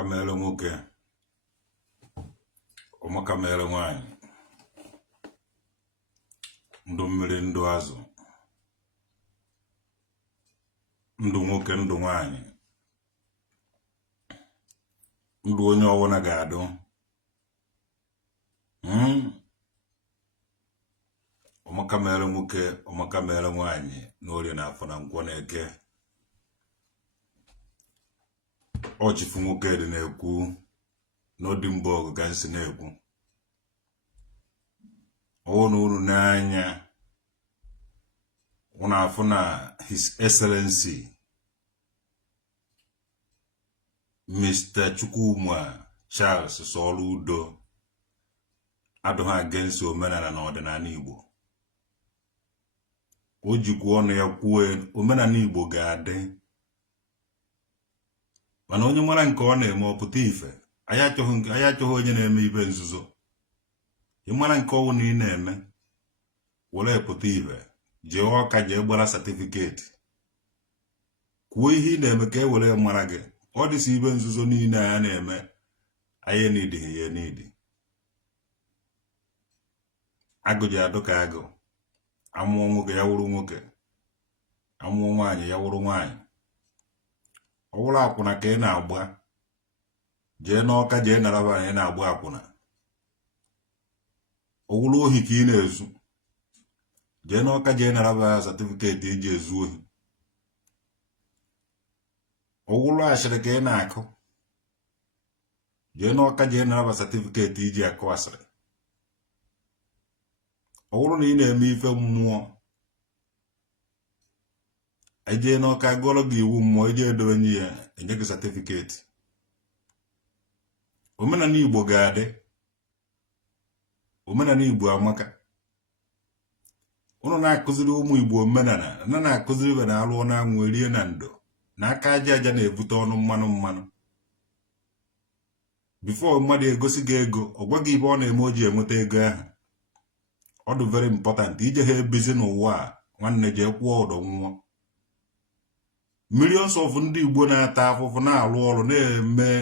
Ọmakamele nwoke, ọmakamele nwanyị, ndụ mmiri ndụ azụ, ndụ nwoke ndụ nwanyị, ndụ onye ọwụna ga-adụ. Ọmakamele nwoke, ọmakamele nwanyị, n'orie na afọ na nkwọ na eke. Ọchịfụ nwoke dị na-ekwu n'Odimborg ka nsi na-ekwu. Ọwụna unu n'anya unu afụ na His Excellency Mr. Chukwuma Charles Soludo adụghị against omenala na ọdịnala Igbo. O jikwa ọnụ ya kwuo omenala Igbo ga-adị, mana onye mara nke ọ na-eme ọpụta ife. Anyị achọghị onye na-eme ibe nzuzo. Ị mara nke ọwụ na ị na-eme were pụta ife, jee ọka jee gbara satifiketi, kwuo ihe ị na-eme ka e were mara gị. Ọ dịsị ibe nzuzo niile ya na-eme anyị n'idighi ya n'idi. Agụ ji adụ ka agụ, amụọ nwoke ya wụrụ nwoke, amụọ nwaanyị ya wụrụ nwaanyị. Ọ wụrụ akwụna ka ị na-agba, jee n'ọka jee naraba anyị na-agba akwụna. Ọ wụrụ ohi ka ị na-ezu, jee n'ọka jee naraba satifiketi iji ezu ohi. Ọ wụrụ ashịrị ka ị na-akụ, jee n'ọka jee naraba satifiketi iji akụ asịrị. Ọ wụrụ na ị na-eme ife mmụọ, eje n'ọka gụọrọ gị iwu mmụọ, eje edowe nye ya, enye gị satifiketi. Omenala Igbo ga-adị, omenala Igbo amaka. Ụnụ na-akụziri ụmụ Igbo omenala, na-akụziri ibe na-alụ na anwụ erie na ndo, na aka aja aja na-ebute ọnụ mmanụ. Bifo mmadụ egosi gị ego, ọ gwa gị ibe ọ na-eme o ji enweta ego ahụ. Ọ dị very important ije ha ebizi n'ụwa a, nwanne jee kwụọ ụdọ nwụọ. Millions of ndị Igbo na-ata afụfụ na-alụ ọrụ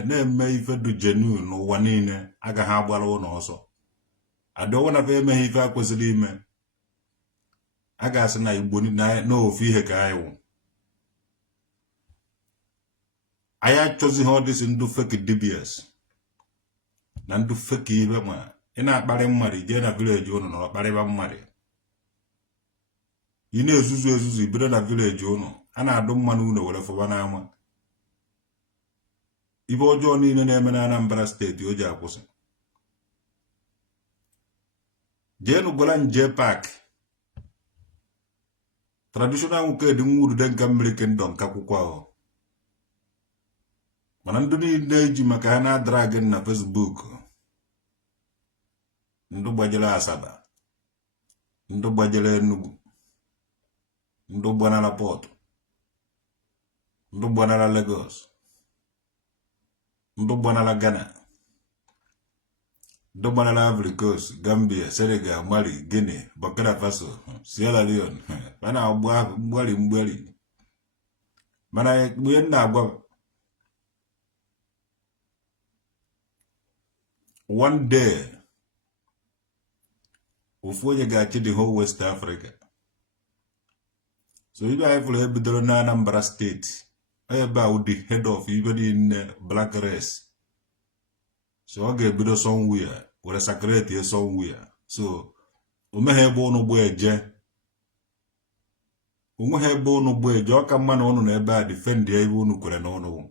na-eme ife dị genuine n'ụwa niile agaghị agbara ụlọ ọsọ. Adịọwa na emeghị ife a kwesịrị ime, a ga-asị na Igbo n'ofu ihe ka anyị wụ. Anyị achọzighị ọ dịsị ndụ fake dibias na ndụ fake ibe. Ma ị na-akparị mmadụ jee na vileji ụnụ na ọkparịba mmadụ, ị na-ezuzu ibido na vileji ụnụ, a na-adụ mmanụ ụlọ were fọba n'ama. Ibe ọjọọ niile na-eme na Anambra steeti o ji akwụsị. Jeenu gwara nje pak traditional nwoke dị nwa urude nka mmiri kingdom ka akwụkwọ ahụ. Mana ndị niile eji maka ha na-adara gị na Facebook, ndụ gbajere Asaba, ndụ gbajere Enugu, ndụ gbanara pọtụ, ndụ gbanara Lagos, ndụ gbanara Ghana, ndụ gbanara Ivory Coast, Gambia, Senegal, Mali, Guinea, Burkina Faso, Sierra Leone. Mana agba mgbali. Mana mgbe na-agwa one day ofu onye ga-achị the whole West Africa. So ibe anyị fụrụ ebidoro na Anambra steeti, ebe a the head of ibe niile black race. So ọ ga-ebido somewhere were sakreti somewhere. So omeghe ebe ụnụ gbo eje, onweghị ebe ụnụ gbo eje. Ọ ka mma na ụnụ na ebe a defend ya ibe ụnụ kwere na ụnụ.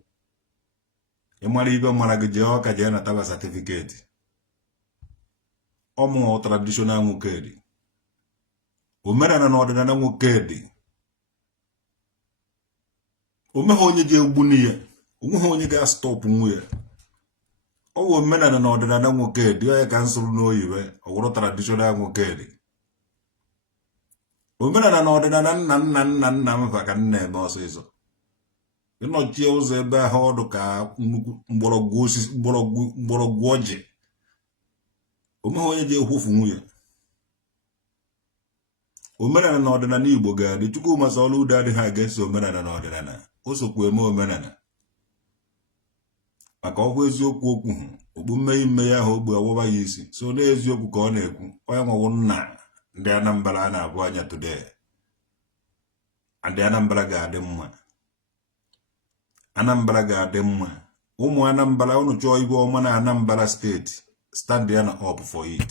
Ị mara ibe mara gị jee ọka jee nataba satifiketi. Ọmụọ traditional nwoke dị, omenala na ọdịnala nwoke dị. Omeghe onye ji egbu n'iya, onweghị onye ga-stọpụ nwa ya. Ọ bụ omenala na ọdịnala nwoke dị, onye ka nsụrụ n'oyiwe ọwụrụ traditional nwoke dị. Omenala na ọdịnala nna m ka nna eme ọsịsọ. Ịnọchie ụzọ ebe ahụ ọdụ ka nnukwu mgbọrọgwụ ọjị. Omeghe onye ji ekwufu nwunye. Omenala na ọdịnala Igbo ga-adị. Chukwuma Soludo adịghị against omenala na ọdịnala. O sokwa eme omenala. maka ọkwa eziokwu okwu okpu mmeghi mmeghi ahụ ogbu awụba ya isi so n'eziokwu ka ọ na-ekwu onye nwewu nna ndị Anambra a na-abụ anya today ndị Anambra ga-adị mma Anambra ga-adị mma ụmụ Anambra unu chọọ ibe ọma na Anambra steeti stand ya na up for it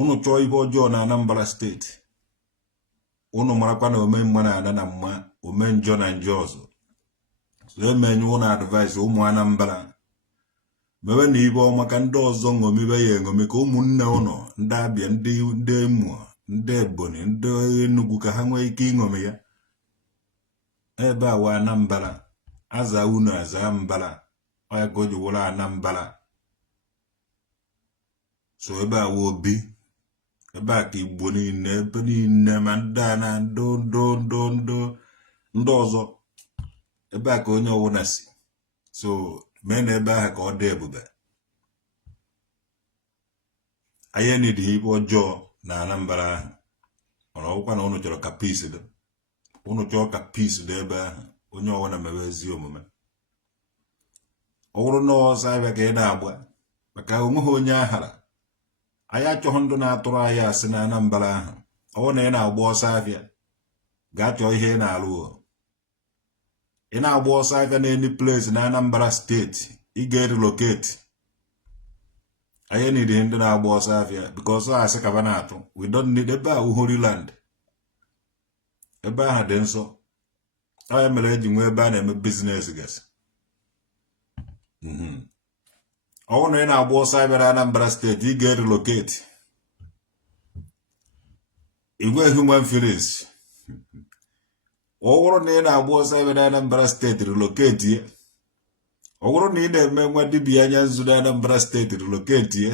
unu chọọ ibe ọjọọ na Anambra steeti unu marakwa na ome mma na ana na mma ome njọ na njọ ọzọ so emenye unu advice ụmụ Anambra mewe na ibe ọma ka ndị ọzọ ṅomibe ya eṅomi ka ụmụnne ụnọ ndị Abịa ndị Imo ndị Ebonyi ndị Enugu ka ha nwee ike ịṅomi ya ebe a wa Anambra aza unu aza mbara oya ka o ji wụrụ Anambra so ebe a wa Obi ebe a ka Igbo niile ebe niile ma ndị a na ndị ọzọ ebe a ka onye ọwụna si so mee na ebe ahụ ka ọ dị ebube anyị nidi ibe ọjọọ na Anambra ahụ mana ọgwụkwa na unu chọrọ ka peace dị unu chọrọ ka peace dị ebe ahụ onye ọwụna mewe ezi omume ọ bụrụ na ọsọ abịa ka ị na-agba maka onweghị onye ahara anyị achọghị ndụ na-atụrụ anyị asị na Anambra ahụ ọ bụrụ na ị na-agba ọsọ abịa gaa chọọ ihe ị na-alụ ị na-agba ọsọ abịa na any place na Anambra steeti ị ga-relocate anyị nidi ndị na-agba ọsọ abịa because ọ asị kaba na-atụ we don't need ebe a Holy Land ebe ahụ dị nsọ onye mere eji nwee ebe a na-eme biznes gasị ọ bụrụ na ị na-agba ọsọ abịa na Anambra steeti ị ga-relocate igwe human feelings ọ bụrụ na ị na-agba ọsọ abịa na Anambra steeti relocate ya ọ bụrụ na ị na-eme nwa dibịa anya nzu na Anambra steeti relocate ya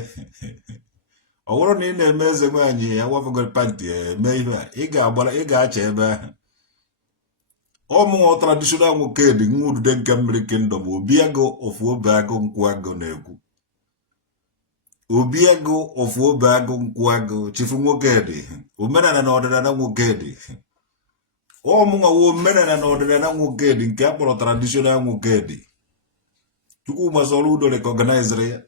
ọ bụrụ na ị na-eme eze nwaanyị ya wafọgol panti eme ihe a ị ga-acha ebe ahụ ọmụnwa traditional nwoke dị nwa udude nke mmiri kingdom Obiagụ ofu obe agụ nkwụ agụ na-ekwu Obiagụ ofu obe agụ nkwụ agụ chifu nwoke dị omenala na ọdịnala nwoke dị ọmụnwa wo omenala na ọdịnala nwoke dị nke a kpọrọ traditional nwoke dị Chukwuma Soludo recognizere ya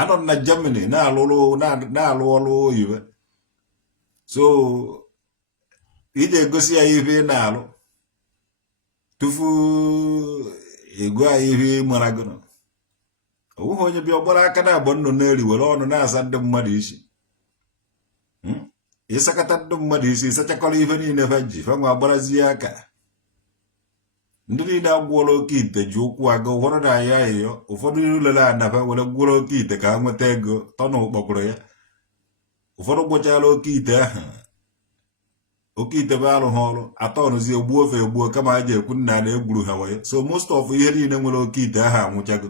anọ na Germany na-alụ ọrụ oyibo so iji egosi ya ihe ị na-alụ tufu ego anyị ihe mara gụnụ onweghị onye bịa ọgbara aka na-abọ nnụ na-eri were ọnụ na-asa ndị mmadụ isi ịsakọta ndị mmadụ isi ịsachakọrọ ihe niile fa ji fa nwa agbarazie aka ndị niile agwụọla oke ite ji ụkwụ aga ụfọdụ na ya ayịyọ ụfọdụ lere anafa were gwụrụ oke ite ka ha nweta ego tọnụ kpọkwụrụ ya ụfọdụ gwụchala oke ite ahụ oke ite bụ arụghị ọrụ atọnụzie gbuo ofe egbuo kama ha ji ekwu nna na-egburu ha wee so most of ihe niile nwere oke ite ahụ anwụchago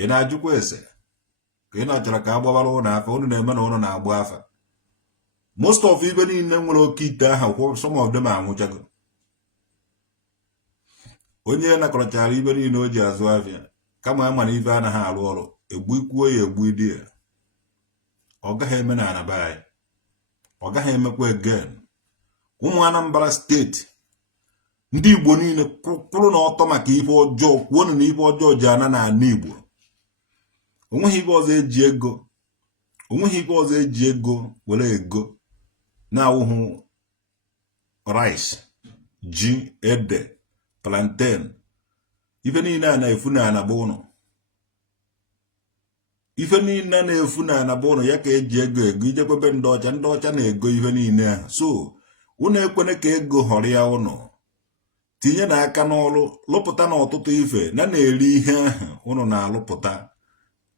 ị na-ajụkwa ese ka ị na-achọrọ ka a gbabara ụlọ afa unu na-eme na ụlọ na-agba afa most of ibe niile nwere oke ite ahụ some of them anwụchago onye nakọrọchara ibe niile o ji azụ afịa kama ama na ife anaghị arụ ọrụ egbu ikwuo ya egbu idi ya ọ gaghị eme na anaba anyị ọ gaghị emekwa again ụmụ Anambra steeti ndị Igbo niile kwụrụ n'ọtọ maka ihe ọjọọ kwuonu na ihe ọjọọ ji ana na ana Igbo onweghị ibe ọzọ eji ego were ego na-awụhụ rice ji ede plantain ife niile a na-efu na anaba ụlọ ife niile na-efu na anaba ụlọ ya ka eji ego ijekwebe ndị ọcha na-ego ife niile ahụ so unu ekwene ka ego họrọ ya ụlọ tinye n'aka n'ọrụ lụpụta n'ọtụtụ ife na-eri ihe ahụ unu na-alụpụta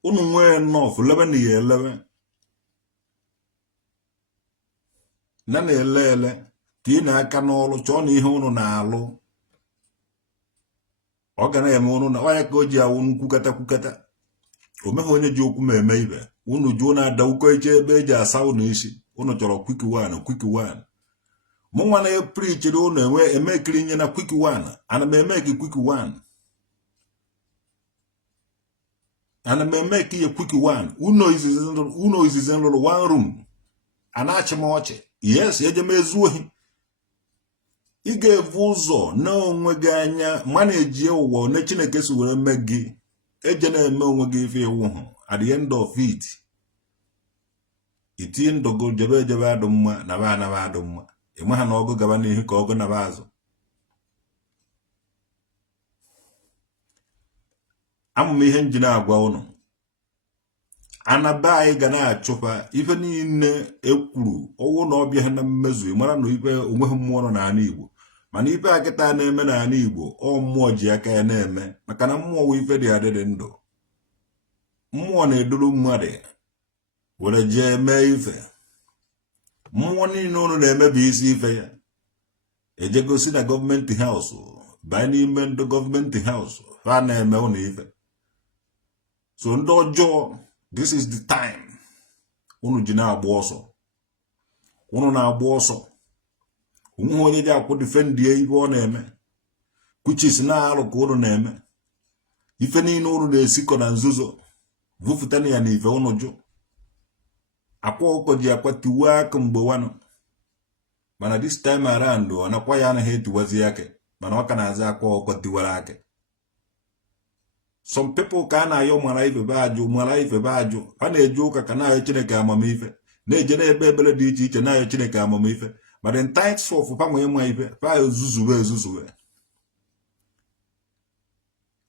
unu nwee nnọọ lebe na ya elebe na-ele ele tinye n'aka n'ọrụ chọọ na ihe unu na-alụ ọ ga na-eme unu na ọya ka o ji awụ nkwukata o meghị onye ji okwu ma eme ibe unu jụọ na-ada ụkọ iche ebe eji asa unu isi unu chọrọ quick one mụ nwa na-eprichiri unu emekiri nye na quick one ana m eme gị quick one ana m eme ka ihe quick one uno izizi nrụrụ one room ana-achị m ọchị yes eje m ezu ohi ị ga-evu ụzọ na onwe gị anya ma na-eji ụwa one Chineke si were mee gị eje na-eme onwe gị ife iwu hụ at the end of it itinye ndụgo jebe adụ mma na ba anaba adụ mma ịma ha na ọgụ gaba n'ihu ka ọgụ naba azụ. Amụma ihe njin agwa ụnụ anaba anyị ga na-achụpa ife niile ekwuru ọwụ na ọbịa ha na mmezu mara na ife onweghị mmụọ nọ n'ala Igbo mana ife akịta na-eme n'ala Igbo ọ mmụọ ji aka ya na-eme maka na mmụọ wụ ife dị adịdị ndụ. Mmụọ na-eduru mmadụ were jee mee ife. Mmụọ niile ụnụ na-emebi isi ife ya ejegosi na gọọmenti haus banye n'ime ndị gọọmenti haus ha na-eme ụnụ ife. So ndị ọjọọ, this is the time unu ji na-agba ọsọ. Unu na-agba ọsọ onwe onye ji akwụ difendie ife ọ na-eme kuchis na-alụ ka unu na-eme ife niile unu na-esikọ na nzuzo vụfụtana ya na ife unu jụ. Akwa ọkọ ji akwa tiwe aka mgbe wanụ mana this time around ọ nakwa ya anaghị etiwazi aka mana ọ ka na-aza akwa ọkọ tiwara aka. Some people ka na-ayọ mara ife be ajụ ha na-eje ụka ka na-ayọ Chineke amamife na-eje na-ebe ebele dị iche iche na-ayọ Chineke amamife but in times of panwe ịma ife pa ezuzuwe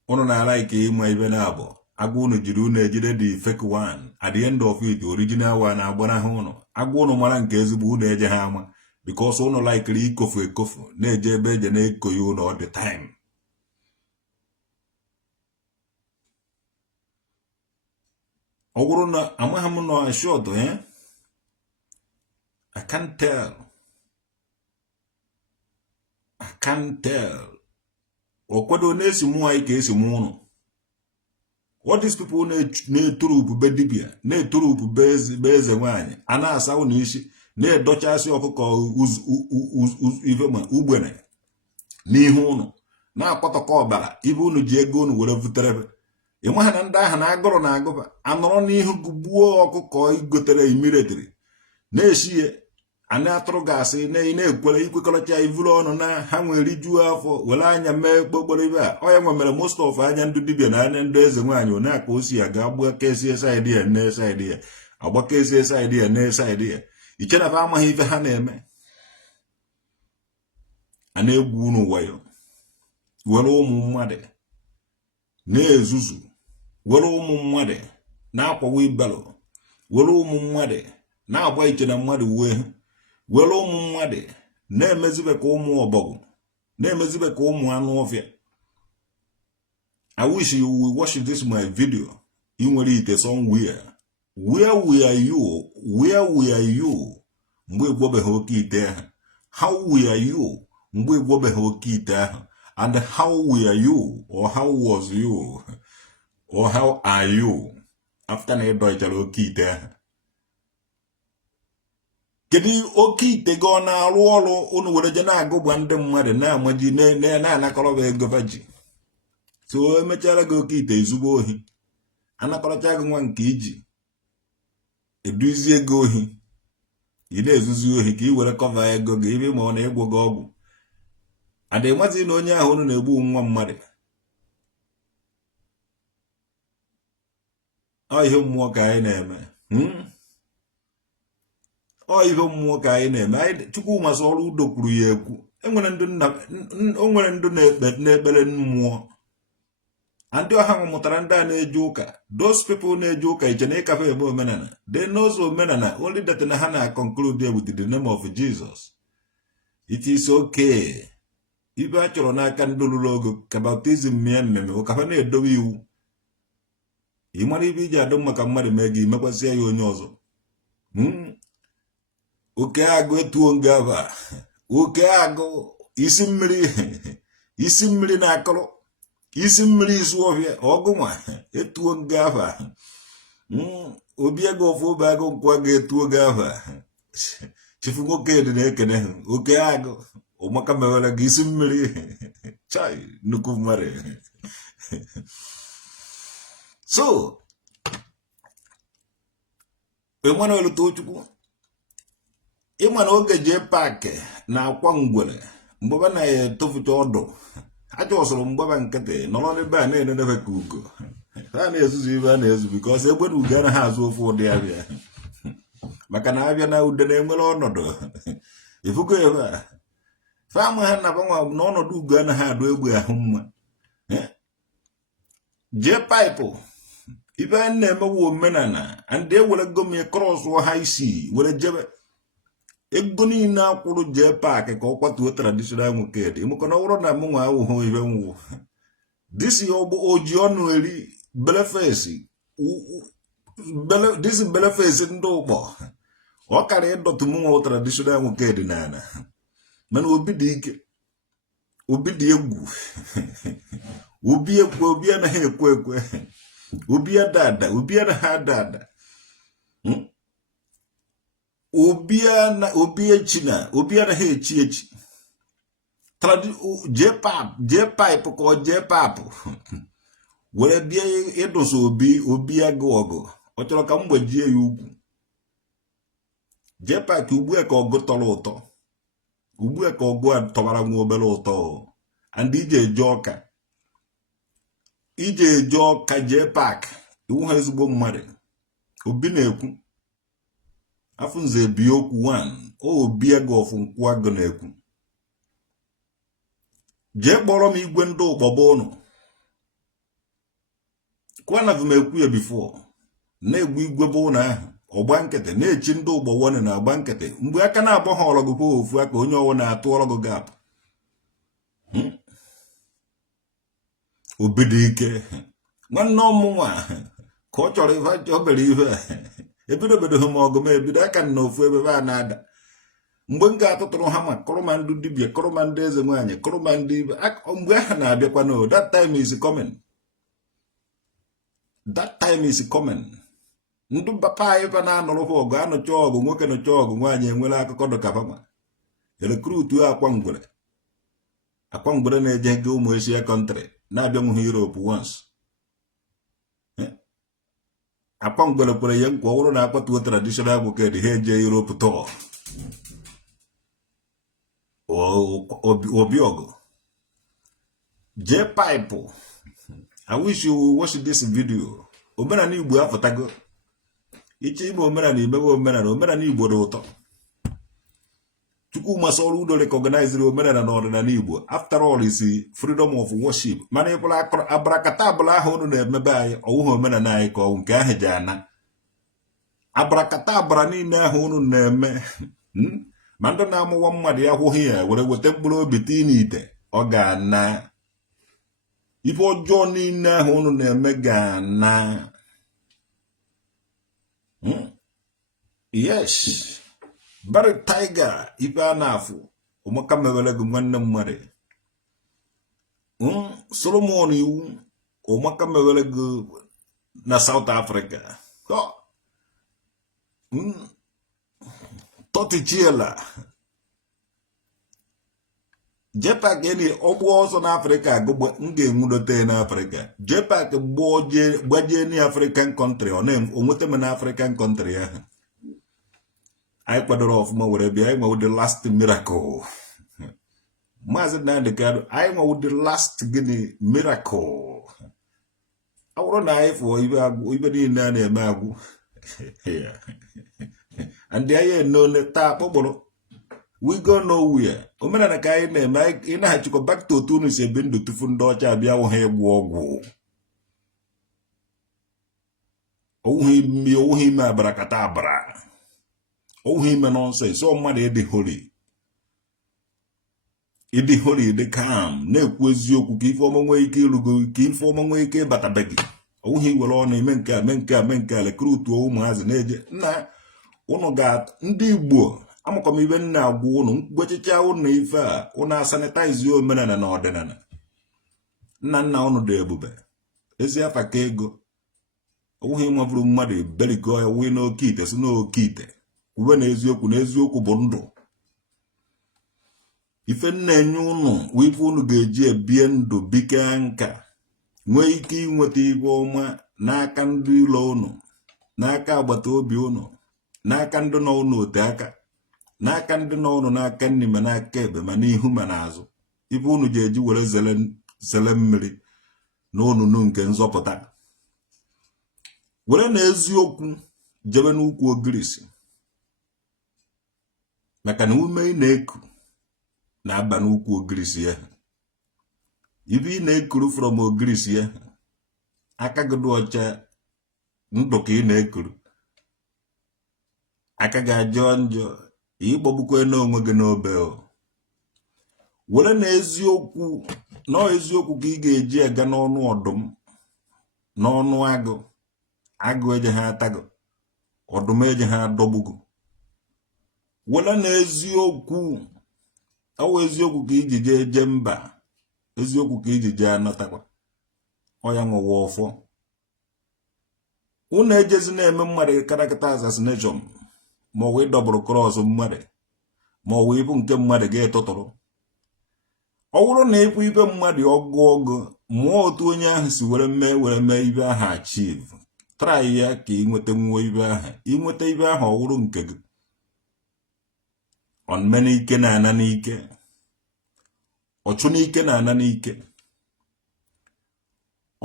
unu na-ala ike ịma ife na-abụ agwa unu jiri unu ejide the fake one at the end of it original one na-agbara ha unu agwa unu mara nke ezigbo unu eje ha ama because unu likely ikofu ekofu na-eje ebe eje na-eko ya unu all the time. Ọ bụrụ na amaghị m nọ short I can't tell. Okwado na-esi mụ anyị ka esi mụ ụnụ. What these people na-eturu ubube dibia na-eturu ubube eze nwaanyị a na-asa ụnụ isi na-edochasị ọkụkọ ugbene n'ihu ụnụ na-akpọtọkọ ọbara ibe ụnụ ji ego ụnụ were vuterebe. Ịmaha na ndị ahụ na-agụrụ na agụba anọrọ n'ihu gbuo ọkụkọ igotere imiretiri na-eshi ya ana atụrụ gasị na-ekwere ikwekọrọcha ivuru ọnụ na ha nwere ijuo afọ were anya mee kpokporo ibe a ọ ya nwemere most of anya ndị dibia na anya ndị eze nwaanyị one aka osi ya ga-agbakesie saịdị ya na saịdị ya agbakesie saịdị ya na saịdị ya ichenafa amaghị ife ha na-eme a na-egwu unu wayo were ụmụ mmadụ na-ezuzu were ụmụ mmadụ na-akwawa ibalo were ụmụ mmadụ na-agba iche na mmadụ wee were ụmụ mmadụ na-emezibe ka ụmụ ọbọgwụ na-emezibe ka ụmụ anụ ọfịa. I wish you will watch this my video. I nwere ite somewhere. Where were you mgbe igbobeghị oke ite ahụ? How were you mgbe igbobeghị oke ite ahụ? And how were you or how was you or how are you after na ịdọchara oke ite ahụ? Kedu oke ite gị ọ na-arụ ọrụ unu were je na-agụgba ndị mmadụ na-amaji na-anakọrọba ego baji? So emechara gị oke ite izugbo ohi anakọrọcha gị nwa nke iji eduzie ego ohi ị na-ezuzi ohi ka ị were kọva ego gị ibe ma ọ na-egwo gị ọgwụ adị nwazi na onye ahụ unu na-egbu nwa mmadụ. Ọ ihe mmụọ ka anyị na-eme ọ ihe mmụọ ka anyị na-eme. Chukwu masị ọrụ udo kwuru ya ekwu o nwere ndụ na-ekpere mmụọ ndị ọha mụtara ndị a na-eje ụka. Those people na-eje ụka iche na ịkafe eme omenala they knows omenala only that na ha na-conclude with the name of Jesus. It is okay. Ibe a chọrọ n'aka ndị lụrụ ogo ka baptizim ya mmemme ụkafa na-edobe iwu. Ị mara ibe iji adụ maka mmadụ mee gị mekwasịa ya onye ọzọ. Oke agụ etuo ngava oke agụ isi mmiri na-akọrọ isi mmiri isu ọhịa ọgụnwa etuo ngava obi ego ofu obe agụ nkwa ga-etuo gava chifu nwoke dị na-ekene ha oke agụ ụmaka mewere gị isi mmiri chai nnukwu mmadụ. So Emmanuel Tochukwu ịma na oge jee paakị na akwa ngwere Mbaba na tofucha ọdụ. Aja ọsọrọ mgbaba nkịtị nọrọ n'ebe a na-enedebe ka ugo. Ha na-ezuzu ibe a na-ezu because egbe na ugo anaghị azụ ofu ụdị abịa. Maka na abịa na ude na-enwere ọnọdụ. Ifugo ebe a. Fama ha na banwa n'ọnọdụ ugo anaghị adụ egbe ahụ mma. Jee paịpụ. Ibe a na-emewu omenala and ewere gomi cross ha isi were jebe. Ego niile akwụrụ jee paakị ka ọ kwatuo traditional nwoke dị. Maka na ọrụ na mụnwa ahụhụ ibe nwụ. Disi ọgbụ oji ọnụ eri belefesi. Disi belefesi ndị ụkpọ. Ọ kara ịdọtụ mụnwa traditional nwoke dị n'ala. Mana obi dị ike. Obi dị egwu. Obi ekwe, obi anaghị ekwe ekwe. Obi adada, obi anaghị adada. Obi echina, obi anaghị echi echi. Jee paịpụ ka ọ jee papụ. Were bịa ịdụsa obi agụ ọgụ. Ọ chọrọ ka m gbajie ya ukwu. Jee paịpụ ugbu a ka ọgụ tọrọ ụtọ. Ugbu a ka ọgụ a tọbara nwa obere ụtọ. And ije eje ọka. Ije eje ọka jee paak. Iwu ha ezigbo mmadụ. Obi na-ekwu. Afụ nze bi okwu 1. Obi ego ọfụ nkwụ agụ na-ekwu. Jee kpọrọ m igwe ndị ụkpọba ụnụ. Kwa na m ekwu ya bifo. Na-egwu igwe bụ ụnụ ahụ. Ọgba nkịtị na-echi ndị ụgbọ wone na agba nkịtị. Mgbe aka na-abọ ha ọlọgụ kwa ofu aka onye ọwụ na-atụ ọlọgụ gap. Obi dị ike. Nwanne ọmụnwa ka ọ chọrọ ife obere ihe. Ebidobedo ha ma ọgụ ma ebido aka na ofu ebe a na-ada. Mgbe m ga-atụtụrụ ha ma kụrụma ndị dibịa, kụrụma ndị eze nwaanyị, kụrụma ndị ibe. Mgbe ahụ na-abịakwa no, that time is coming. That time is coming. Ndị papa anyị fa na-anọrọ ha ọgụ anụcha ọgụ nwoke nụcha ọgụ nwaanyị enwere akụkọ dọkafama. Rekrutu akwa ngwere. Akwa ngwere na-eje ga ụmụ Asia country na-abịa nwụhụ Europe once. Akwa ngwere kwere ya nkwa ọhụrụ na-akpatuo traditional bouquet ha eje Europe tour. Obi ọgụ. Jee paịpụ. I wish you watch this video. Omenala Igbo afọtago. Iche ime omenala imebe omenala Igbo dị ụtọ. Chukwuma Soludo recognized omenala na ọdịnala Igbo. After all is freedom of worship. Mana ịpụla abrakatabụla ahụ unu na-emebe anyị ọwụghị omenala anyị ka ọwụ nke ahụ ji ana. Abrakatabụla niile ahụ unu na-eme. Ma ndị na-amụwa mmadụ ya hụghị ya were weta mkpụrụ obi tii n'ite ọ ga-ana. Ife ọjọọ niile ahụ unu na-eme ga-ana. Yes. Bari Tiger ife a na-afụ ụmụaka mewere gị nwanne mmadụ. Solomon iwu ụmụaka mewere gị na South Africa. Totichiela Jepak eni ọgbọ ọsọ n'Africa agụgbe m ga-enwudote n'Africa. Jepak gbaje ni African country ọ na-onweta m na African country ahụ. Anyị kwadoro ọfụma were bịa anyị nwewu the last miracle. Maazị Nnamdi Kanu anyị nwewu the last gịnị miracle. Awụrụ na anyị fụọ ibe niile a na-eme agwụ. And anyị enone taa kpọkpọrọ. We go nowhere. Omenala ka anyị na-eme ị na-achịkọ back to otu unu si ebe ndụ tufu ndị ọcha abịa wụ ha egwu ọgwụ. Owughị ime abarakata abara. Owughị ime nonsense. So mmadụ ịdị holy. Ịdị holy, ịdị calm, na-ekwu eziokwu ka ife ọma nwee ike ịrụgo, ka ife ọma nwee ike ịbatabe gị. Owughị iwere ọnụ ime nke a, mee nke a, lekrutuo ụmụazị na-eje. Nna unu ga ndị Igbo amụkọ m ibe nna agwụ unu mgbechicha unu ife a unu asanitize omenala na ọdịnala. Nna unu dị ebube. Ezi afa ka ego. Owughị ịmavụrụ mmadụ ebeligo ya wee n'oke ite si n'oke ite. Uwe na eziokwu bụ ndụ. Ife nna enye unu wife unu ga-eji ebie ndụ bike nka. Nwee ike inweta ibe ọma n'aka ndị ụlọ unu, n'aka agbata obi unu, n'aka ndị nọ unu ote aka. n'aka ndị nọ unu n'aka nri ma n'aka ebe ma n'ihu ma n'azụ ibe unu ji eji were zele mmiri na onunu nke nzọpụta were na eziokwu jebe n'ukwu ogirisi maka na ume ị na-eku na-aba n'ukwu ogirisi ya ibe ị na-ekuru from ogirisi ya aka gị dị ọcha ndụ ka ị na-ekuru aka gị ajọ njọ ịkpọgbukwe n'onwe gị n'obe were na eziokwu ka ị ga-eji aga n'ọnụ ọdụm n'ọnụ agụ eje ha atago ọdụm eje ha adọgbugo were na eziokwu ka iji jee eje mba eziokwu ka iji jee anatakwa ọya nwewa ọfọ unu ejezi na-eme mmadụ karakta assassination ma ọ wee dọbụrụ krọs mmadụ ma ọ wee bụ nke mmadụ ga-etụtụrụ ọ bụrụ na ịpụ ibe mmadụ ọgụ mụọ otu onye ahụ si were mee ibe ahụ achieve try ya ka ị nweta nwa ibe ahụ inweta ibe ahụ ọ wụrụ nke gị ọnme n'ike na-ana n'ike ọchụ n'ike na-ana n'ike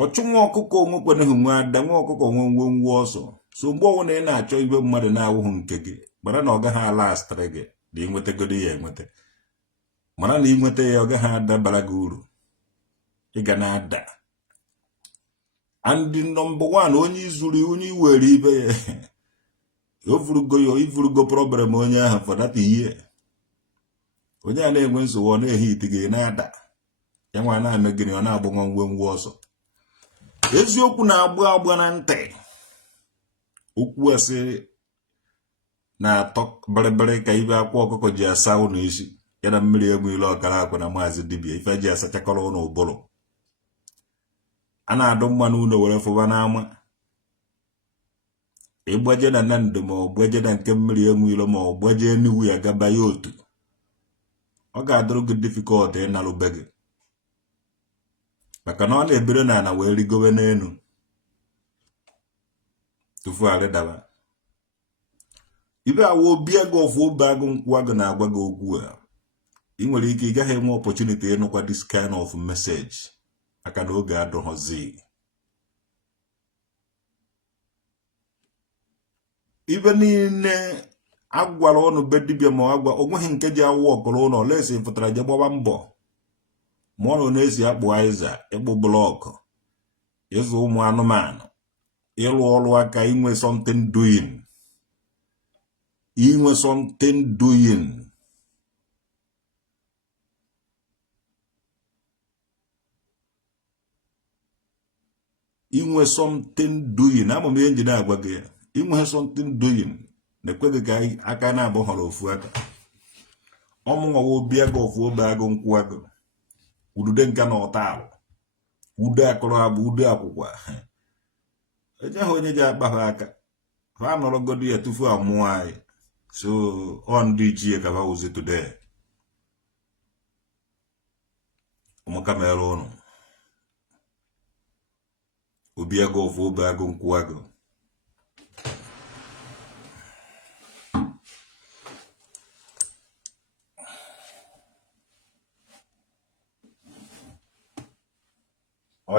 ọchụ nwa ọkụkọ onwe kweneghị nwa ada nwa ọkụkọ nwe ngwongwo ọsọ so mgbe ọnwụ na ị na-achọ ibe mmadụ na-awụghị nke gị mara na ọ gaghị ala asịtịrị gị na ịnwetagodo ya enweta mara na ịnweta ya ọ gaghị adabara gị uru ị ga na-ada and number one onye izuru onye iwere ibe ya ivurugo problem onye ahụ for that year onye a na-enwe nsogbu ọ na-ehe iti gị na-ada ya nwa na-eme gịnị ọ na-agbanwe ngwongwo ọsọ eziokwu na-agba na ntị okwu asị na-atọ bịrịbịrị ka ibe akwa ọkụkọ ji asa ụnụ isi ya na mmiri enwe ile ọkara akwa na maazị dibịa ife ji asachakọrọ ụnụ ụbụrụ a na-adụ mmanụ ụlọ were fụba n'ama ịgbaje na Nando ma ọ gbaje na nke mmiri enwe ilo ma ọ gbaje Enugu ya gaba ya otu ọ ga-adụrụ gị difficult ịnarube gị maka na ọ na-ebere na ana wee rigowe n'elu tufu arịdaba ibe awa obia gị ọfụ obe agụ nkwụ agụ na-agwa gị okwu a ị nwere ike ị gaghị enwe opportunity ịnụkwa this kind of message maka na oge adọghọzi ibe niile agwara ọnụ be dibịa ma agwa onweghị nke ji awụ ọkụrụ ụlọ lesi pụtara je gbaba mbọ ma ọ na-esi akpụ aiza ịkpụ blọkụ ịzụ ụmụ anụmanụ ịrụ ọrụ aka inwe something doing inwe something doing ama m ihe njide agwa gị inwe something doing na-ekweghị ka aka na-abụghọrọ ofu aka ọmụnwawa obi agụ ofu obe agụ nkwụ agụ udude nka na ọta alụ ude akụrụ abụ ude akwụkwa ejeghị onye ji akpa ha aka ha nọrọgodo ya tufu amụọ anyị so on dị ichie ka ha ụzi today ụmụka mere ụnụ obi agụ ofu obe agụ nkwụ agụ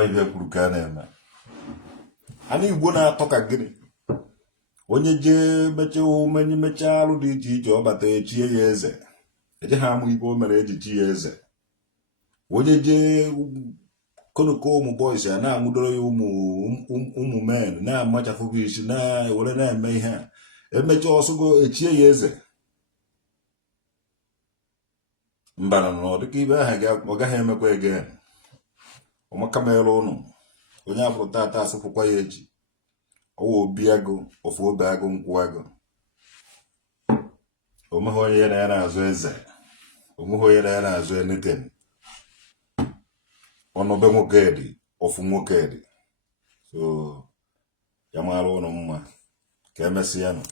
ibe kwuru ka a na-eme ana Igbo na-atọ ka gịnị onye jee mechaa alụ dị iche iche ọ bata echie ya eze eje ha amụ ibe o mere eji chi ya eze onye jee konoko ụmụ boys ya na-amụdoro ya ụmụ men na-amachafụgo isi na-ewere na-eme ihe a emecha ọsụgo echie ya eze mbana na ọ dịka ibe ahụ ọ gaghị emekwa ege ọmaka mere ụnụ onye abụrụ tata asụpụkwa ya echi ọwa obi agụ ofu obe agụ nkwụ agụ onweghị onye ya na ya na-azụ eze onweghị onye na ya na-azụ eneten ọnụbe nwoke dị ofu nwoke dị so ya mara ụnụ mma ka emesịa nụ